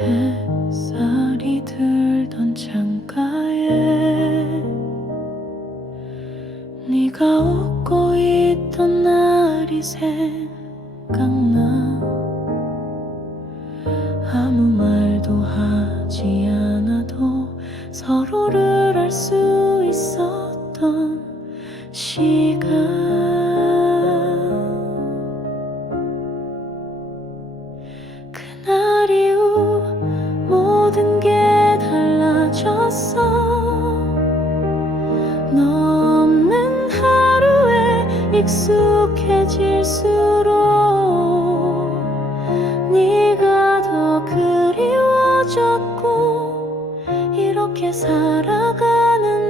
햇살이 들던 창가에 네가 웃고 있던 날이 생각나. 아무 말도 하지 않아도 서로를 알 수 있었던 모든 게 달라졌어. 너 없는 하루에 익숙해질수록 네가 더 그리워졌고 이렇게 살아가는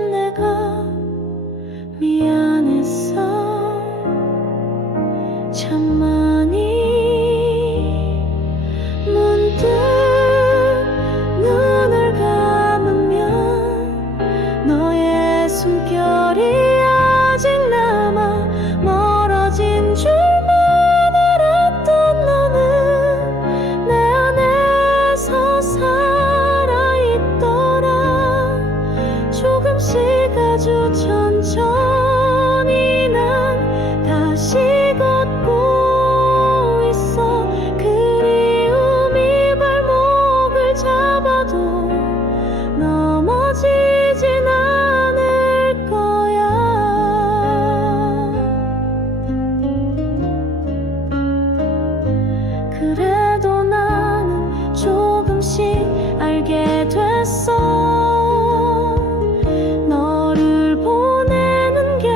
너의 숨결이 그래도 나는 조금씩 알게 됐어. 너를 보내는 게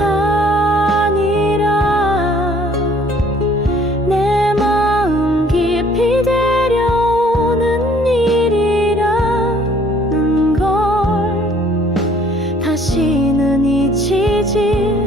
아니라 내 마음 깊이 데려오는 일이라는 걸 다시는 잊히지